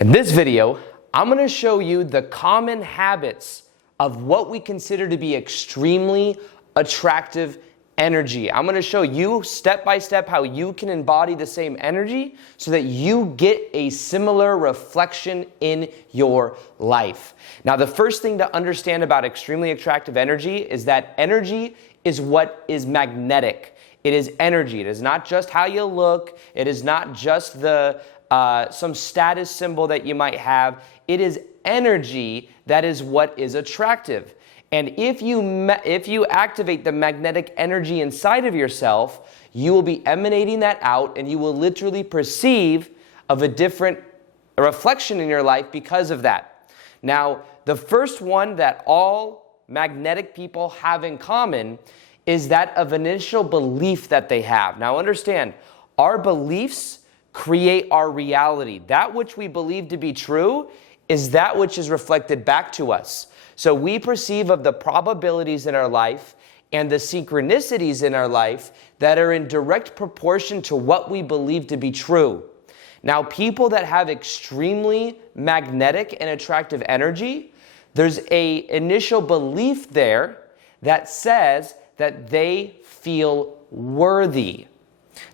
In this video, I'm going to show you the common habits of what we consider to be extremely attractive energy. I'm going to show you step by step how you can embody the same energy so that you get a similar reflection in your life. Now, the first thing to understand about extremely attractive energy is that energy is what is magnetic. It is energy. It is not just how you look. It is not just some status symbol that you might have. It is energy that is what is attractive. And if you activate the magnetic energy inside of yourself, you will be emanating that out, and you will literally perceive of a different reflection in your life because of that. Now, the first one that all magnetic people have in common is that of initial belief that they have. Now, understand, our beliefs create our reality. That which we believe to be true is that which is reflected back to us. So we perceive of the probabilities in our life and the synchronicities in our life that are in direct proportion to what we believe to be true. Now, people that have extremely magnetic and attractive energy, there's an initial belief there that says that they feel worthy.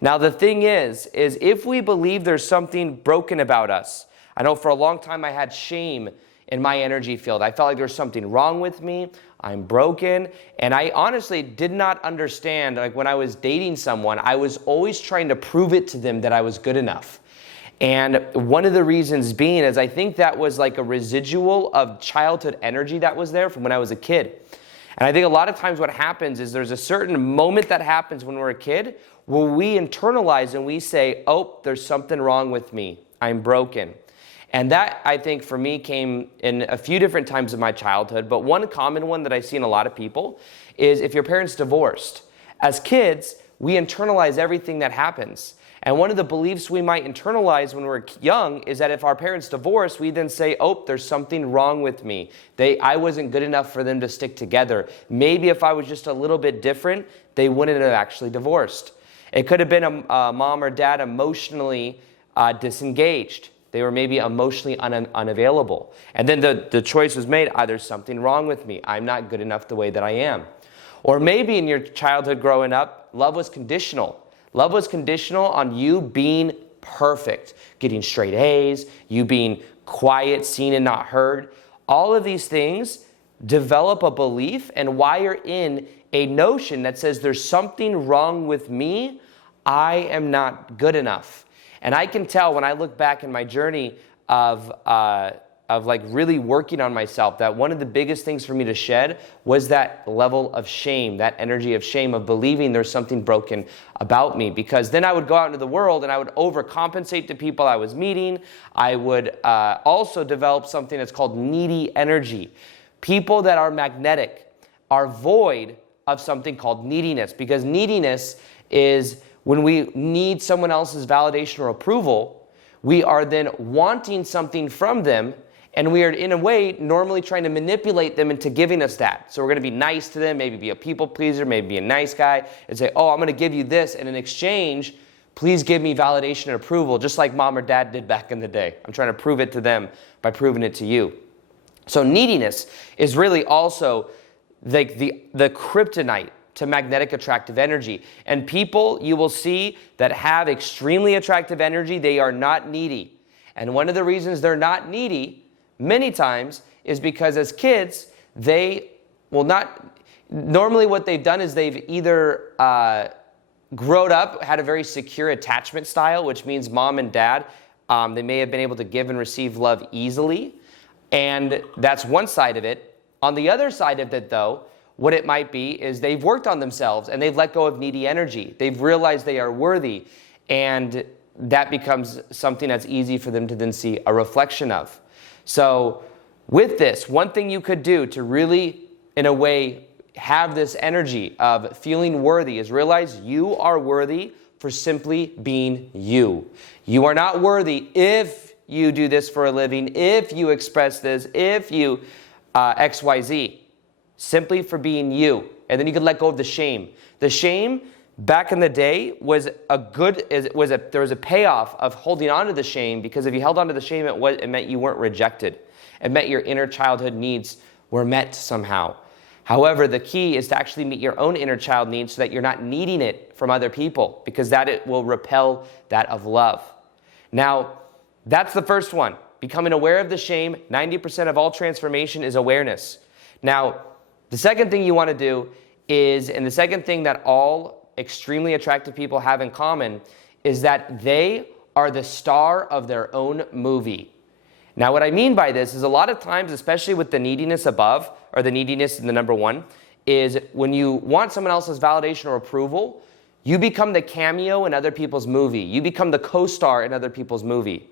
Now, the thing is if we believe there's something broken about us, I know for a long time I had shame in my energy field. I felt like there's something wrong with me. I'm broken. And I honestly did not understand, like when I was dating someone, I was always trying to prove it to them that I was good enough. And one of the reasons being is I think that was like a residual of childhood energy that was there from when I was a kid. And I think a lot of times what happens is there's a certain moment that happens when we're a kid where we internalize and we say, oh, there's something wrong with me. I'm broken. And that, I think, for me came in a few different times of my childhood. But one common one that I see in a lot of people is if your parents divorced. As kids, we internalize everything that happens. And one of the beliefs we might internalize when we're young is that if our parents divorce, we then say, oh, there's something wrong with me. I wasn't good enough for them to stick together. Maybe if I was just a little bit different, they wouldn't have actually divorced. It could have been a mom or dad emotionally disengaged. They were maybe emotionally unavailable. And then the choice was made, there's something wrong with me. I'm not good enough the way that I am. Or maybe in your childhood growing up, love was conditional. Love was conditional on you being perfect, getting straight A's, you being quiet, seen and not heard. All of these things develop a belief and wire in a notion that says there's something wrong with me. I am not good enough. And I can tell when I look back in my journey of like really working on myself that one of the biggest things for me to shed was that level of shame, that energy of shame of believing there's something broken about me. Because then I would go out into the world and I would overcompensate to people I was meeting. I would also develop something that's called needy energy. People that are magnetic are void of something called neediness, because neediness is when we need someone else's validation or approval, we are then wanting something from them, and we are, in a way, normally trying to manipulate them into giving us that. So we're going to be nice to them, maybe be a people pleaser, maybe be a nice guy, and say, oh, I'm going to give you this, and in exchange, please give me validation and approval, just like mom or dad did back in the day. I'm trying to prove it to them by proving it to you. So neediness is really also like the kryptonite to magnetic attractive energy. And people you will see that have extremely attractive energy, they are not needy. And one of the reasons they're not needy many times is because as kids, they will not, normally what they've done is they've either grown up, had a very secure attachment style, which means mom and dad, they may have been able to give and receive love easily. And that's one side of it. On the other side of it, though, what it might be is they've worked on themselves and they've let go of needy energy. They've realized they are worthy, and that becomes something that's easy for them to then see a reflection of. So with this, one thing you could do to really, in a way, have this energy of feeling worthy is realize you are worthy for simply being you. You are not worthy if you do this for a living, if you express this, if you XYZ. Simply for being you. And then you can let go of the shame. The shame back in the day was there was a payoff of holding on to the shame, because if you held on to the shame, it meant you weren't rejected. It meant your inner childhood needs were met somehow. However, the key is to actually meet your own inner child needs so that you're not needing it from other people, because that it will repel that of love. Now, that's the first one. Becoming aware of the shame. 90% of all transformation is awareness. Now, the second thing you want to do is, and the second thing that all extremely attractive people have in common, is that they are the star of their own movie. Now, what I mean by this is a lot of times, especially with the neediness above, or the neediness in the number one, is when you want someone else's validation or approval, you become the cameo in other people's movie. You become the co-star in other people's movie.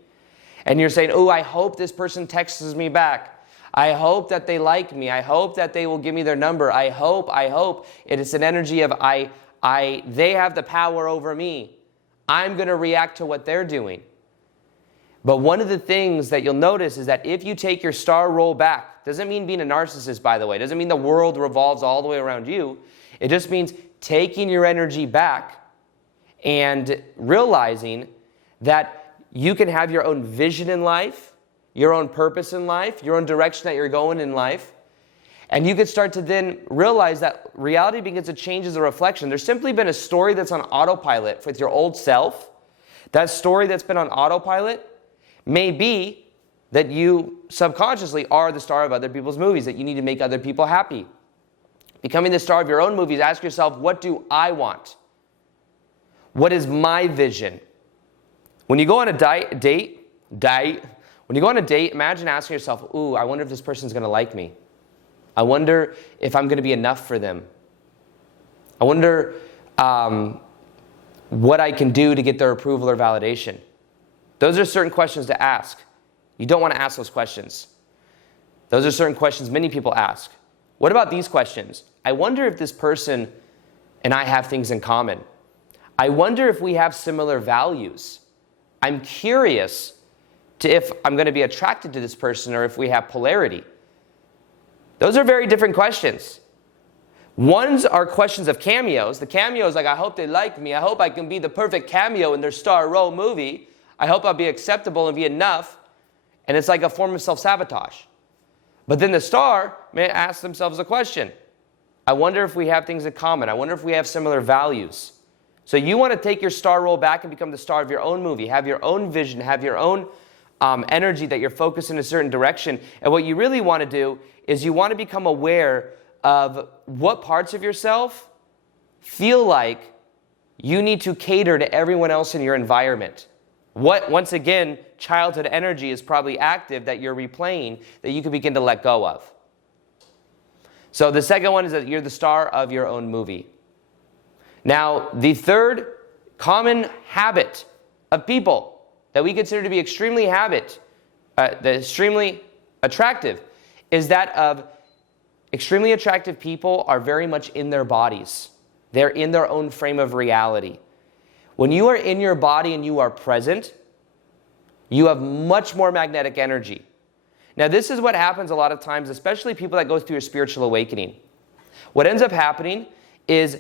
And you're saying, oh, I hope this person texts me back. I hope that they like me. I hope that they will give me their number. I hope. It is an energy of they have the power over me. I'm going to react to what they're doing. But one of the things that you'll notice is that if you take your star role back, doesn't mean being a narcissist, by the way. Doesn't mean the world revolves all the way around you. It just means taking your energy back and realizing that you can have your own vision in life, your own purpose in life, your own direction that you're going in life. And you could start to then realize that reality begins to change as a reflection. There's simply been a story that's on autopilot with your old self. That story that's been on autopilot may be that you subconsciously are the star of other people's movies, that you need to make other people happy. Becoming the star of your own movies, ask yourself, what do I want? What is my vision? When you go on a date, imagine asking yourself, ooh, I wonder if this person's going to like me. I wonder if I'm going to be enough for them. I wonder what I can do to get their approval or validation. Those are certain questions to ask. You don't want to ask those questions. Those are certain questions many people ask. What about these questions? I wonder if this person and I have things in common. I wonder if we have similar values. I'm curious to if I'm going to be attracted to this person or if we have polarity. Those are very different questions. Ones are questions of cameos. The cameo is like, I hope they like me. I hope I can be the perfect cameo in their star role movie. I hope I'll be acceptable and be enough. And it's like a form of self-sabotage. But then the star may ask themselves a question. I wonder if we have things in common. I wonder if we have similar values. So you want to take your star role back and become the star of your own movie. Have your own vision. Have your own energy that you're focused in a certain direction. And what you really want to do is you want to become aware of what parts of yourself feel like you need to cater to everyone else in your environment. What, once again, childhood energy is probably active that you're replaying that you can begin to let go of. So the second one is that you're the star of your own movie. Now, the third common habit of people that we consider to be extremely attractive is that of extremely attractive people are very much in their bodies. They're in their own frame of reality. When you are in your body and you are present, you have much more magnetic energy. Now, this is what happens a lot of times, especially people that go through a spiritual awakening. What ends up happening is,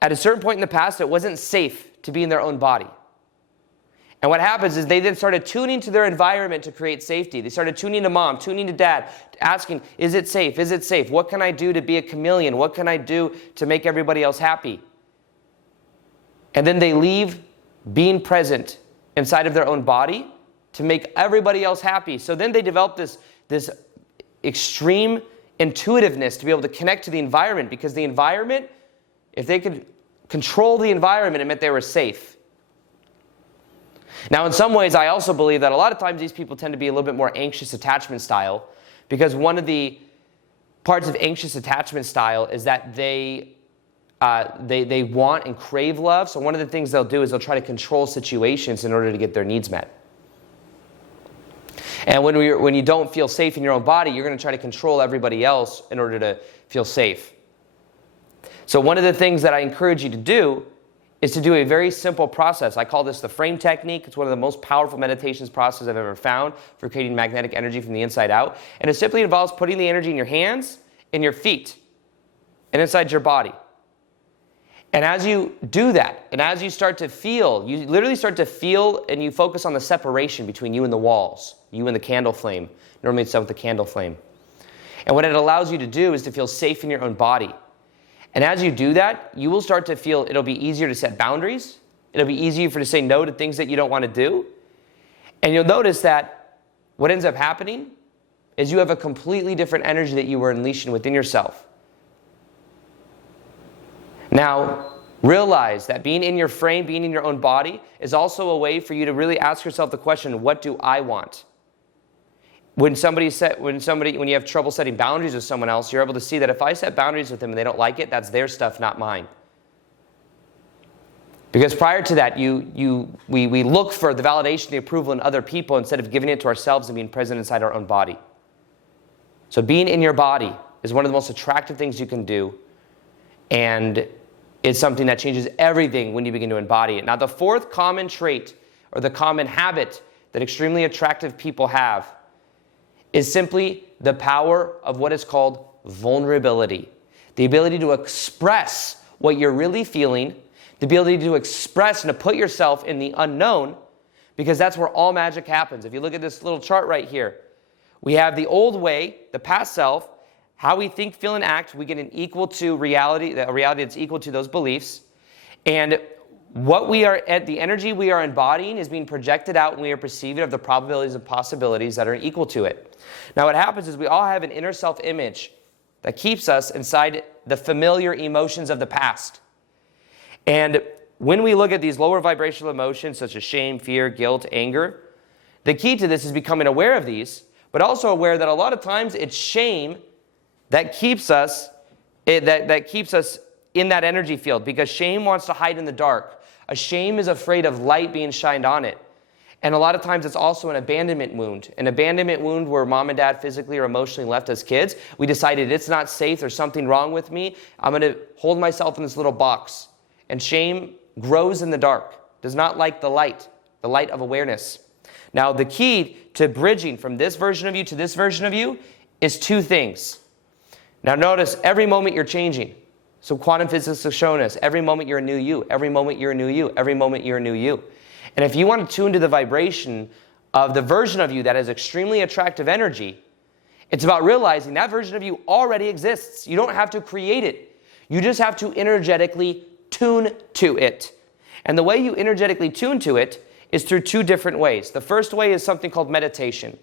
at a certain point in the past, it wasn't safe to be in their own body. And what happens is they then started tuning to their environment to create safety. They started tuning to mom, tuning to dad, asking, is it safe? Is it safe? What can I do to be a chameleon? What can I do to make everybody else happy? And then they leave being present inside of their own body to make everybody else happy. So then they develop this extreme intuitiveness to be able to connect to the environment, because the environment, if they could control the environment, it meant they were safe. Now, in some ways, I also believe that a lot of times these people tend to be a little bit more anxious attachment style, because one of the parts of anxious attachment style is that they want and crave love. So one of the things they'll do is they'll try to control situations in order to get their needs met. And when you don't feel safe in your own body, you're going to try to control everybody else in order to feel safe. So one of the things that I encourage you to do is to do a very simple process. I call this the frame technique. It's one of the most powerful meditations processes I've ever found for creating magnetic energy from the inside out. And it simply involves putting the energy in your hands, in your feet, and inside your body. And as you do that, and as you start to feel, you literally start to feel and you focus on the separation between you and the walls, you and the candle flame. Normally it's done with the candle flame. And what it allows you to do is to feel safe in your own body. And as you do that, you will start to feel it'll be easier to set boundaries. It'll be easier to say no to things that you don't want to do. And you'll notice that what ends up happening is you have a completely different energy that you were unleashing within yourself. Now, realize that being in your frame, being in your own body, is also a way for you to really ask yourself the question, what do I want? When you have trouble setting boundaries with someone else, you're able to see that if I set boundaries with them and they don't like it, that's their stuff, not mine. Because prior to that, we look for the validation, the approval in other people instead of giving it to ourselves and being present inside our own body. So being in your body is one of the most attractive things you can do, and it's something that changes everything when you begin to embody it. Now, the fourth common trait or the common habit that extremely attractive people have is simply the power of what is called vulnerability. The ability to express what you're really feeling, the ability to express and to put yourself in the unknown, because that's where all magic happens. If you look at this little chart right here, we have the old way, the past self, how we think, feel, and act. We get an equal to reality, a reality that's equal to those beliefs. And what we are at, the energy we are embodying is being projected out, and we are perceiving of the probabilities and possibilities that are equal to it. Now what happens is we all have an inner self-image that keeps us inside the familiar emotions of the past. And when we look at these lower vibrational emotions such as shame, fear, guilt, anger, the key to this is becoming aware of these, but also aware that a lot of times it's shame that keeps us that keeps us in that energy field, because shame wants to hide in the dark. A shame is afraid of light being shined on it. And a lot of times it's also an abandonment wound where mom and dad physically or emotionally left as kids. We decided it's not safe, there's something wrong with me, I'm going to hold myself in this little box. And shame grows in the dark, does not like the light of awareness. Now the key to bridging from this version of you to this version of you is two things. Now notice, every moment you're changing. So quantum physics has shown us, every moment you're a new you, every moment you're a new you, every moment you're a new you. And if you want to tune to the vibration of the version of you that has extremely attractive energy, it's about realizing that version of you already exists. You don't have to create it. You just have to energetically tune to it. And the way you energetically tune to it is through two different ways. The first way is something called meditation.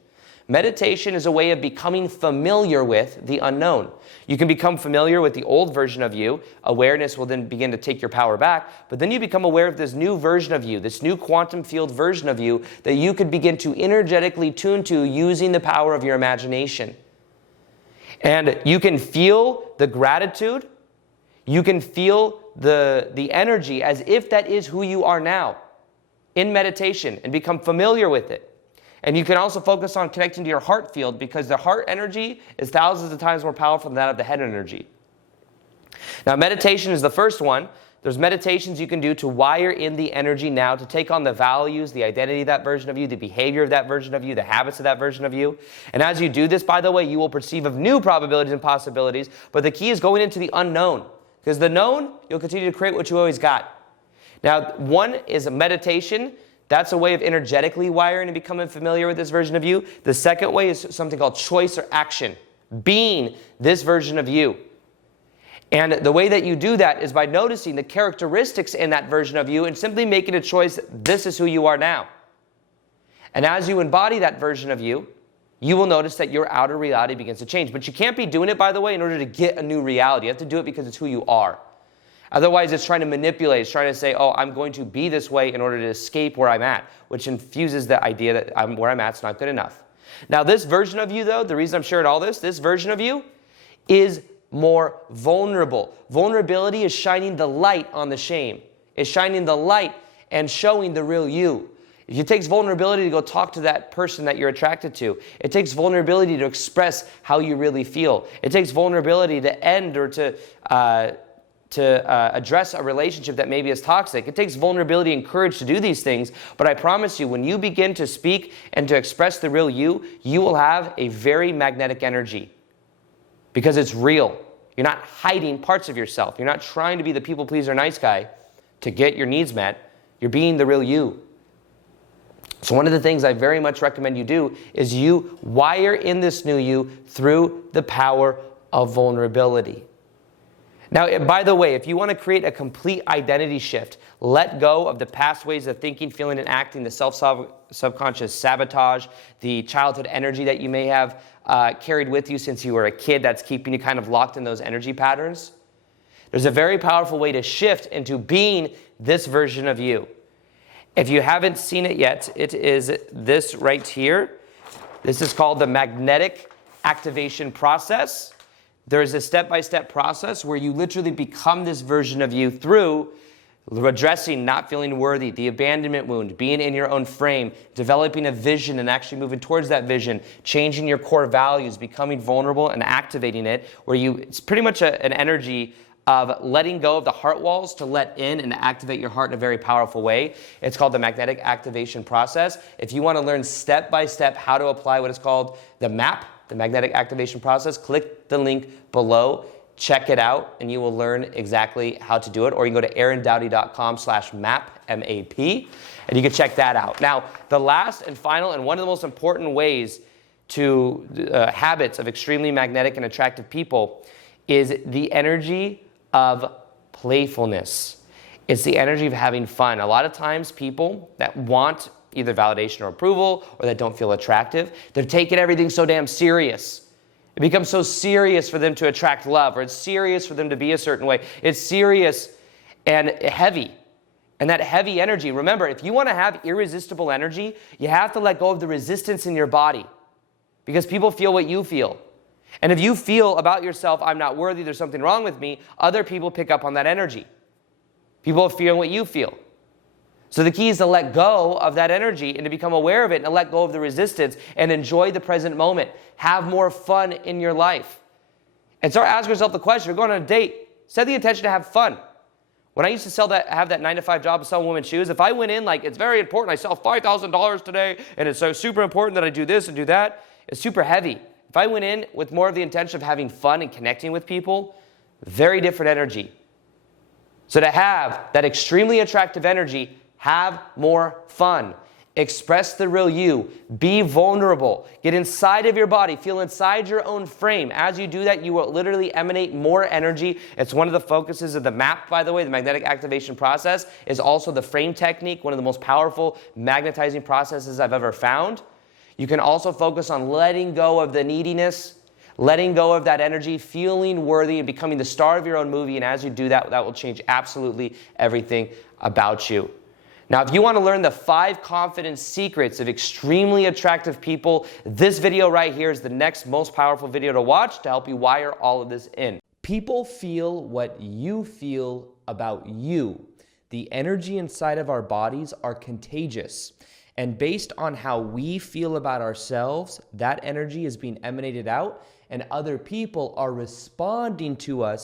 Meditation is a way of becoming familiar with the unknown. You can become familiar with the old version of you. Awareness will then begin to take your power back. But then you become aware of this new version of you, this new quantum field version of you that you could begin to energetically tune to using the power of your imagination. And you can feel the gratitude. You can feel the energy as if that is who you are now in meditation and become familiar with it. And you can also focus on connecting to your heart field, because the heart energy is thousands of times more powerful than that of the head energy. Now, meditation is the first one. There's meditations you can do to wire in the energy now, to take on the values, the identity of that version of you, the behavior of that version of you, the habits of that version of you. And as you do this, by the way, you will perceive of new probabilities and possibilities. But the key is going into the unknown, because the known, you'll continue to create what you always got. Now, one is a meditation. That's a way of energetically wiring and becoming familiar with this version of you. The second way is something called choice or action, being this version of you. And the way that you do that is by noticing the characteristics in that version of you and simply making a choice, this is who you are now. And as you embody that version of you, you will notice that your outer reality begins to change. But you can't be doing it, by the way, in order to get a new reality. You have to do it because it's who you are. Otherwise, it's trying to manipulate. It's trying to say, oh, I'm going to be this way in order to escape where I'm at, which infuses the idea that where I'm at is not good enough. Now, this version of you, though, the reason I'm sharing all this version of you is more vulnerable. Vulnerability is shining the light on the shame. It's shining the light and showing the real you. It takes vulnerability to go talk to that person that you're attracted to. It takes vulnerability to express how you really feel. It takes vulnerability to end or to address a relationship that maybe is toxic. It takes vulnerability and courage to do these things, but I promise you, when you begin to speak and to express the real you, you will have a very magnetic energy, because it's real. You're not hiding parts of yourself. You're not trying to be the people pleaser nice guy to get your needs met. You're being the real you. So one of the things I very much recommend you do is you wire in this new you through the power of vulnerability. Now, by the way, if you want to create a complete identity shift, let go of the past ways of thinking, feeling, and acting, the subconscious sabotage, the childhood energy that you may have carried with you since you were a kid that's keeping you kind of locked in those energy patterns. There's a very powerful way to shift into being this version of you. If you haven't seen it yet, it is this right here. This is called the magnetic activation process. There is a step-by-step process where you literally become this version of you through addressing not feeling worthy, the abandonment wound, being in your own frame, developing a vision and actually moving towards that vision, changing your core values, becoming vulnerable and activating it, where it's pretty much an energy of letting go of the heart walls to let in and activate your heart in a very powerful way. It's called the magnetic activation process. If you want to learn step-by-step how to apply what is called the MAP, the magnetic activation process, click the link below, check it out, and you will learn exactly how to do it. Or you can go to aarondowdy.com/map, M-A-P, and you can check that out. Now, the last and final and one of the most important ways to habits of extremely magnetic and attractive people is the energy of playfulness. It's the energy of having fun. A lot of times people that want either validation or approval or that don't feel attractive, they're taking everything so damn serious. It becomes so serious for them to attract love, or it's serious for them to be a certain way. It's serious and heavy. And that heavy energy, remember, if you want to have irresistible energy, you have to let go of the resistance in your body because people feel what you feel. And if you feel about yourself, I'm not worthy, there's something wrong with me, other people pick up on that energy. People are feeling what you feel. So the key is to let go of that energy and to become aware of it and to let go of the resistance and enjoy the present moment. Have more fun in your life. And start asking yourself the question, you're going on a date, set the intention to have fun. When I used to have that 9-to-5 job of selling women's shoes, if I went in like, it's very important, I sell $5,000 today, and it's so super important that I do this and do that, it's super heavy. If I went in with more of the intention of having fun and connecting with people, very different energy. So to have that extremely attractive energy, have more fun. Express the real you. Be vulnerable. Get inside of your body. Feel inside your own frame. As you do that, you will literally emanate more energy. It's one of the focuses of the MAP, by the way, the magnetic activation process, is also the frame technique, one of the most powerful magnetizing processes I've ever found. You can also focus on letting go of the neediness, letting go of that energy, feeling worthy, and becoming the star of your own movie. And as you do that, that will change absolutely everything about you. Now, if you want to learn the 5 confidence secrets of extremely attractive people, this video right here is the next most powerful video to watch to help you wire all of this in. People feel what you feel about you. The energy inside of our bodies are contagious. And based on how we feel about ourselves, that energy is being emanated out, and other people are responding to us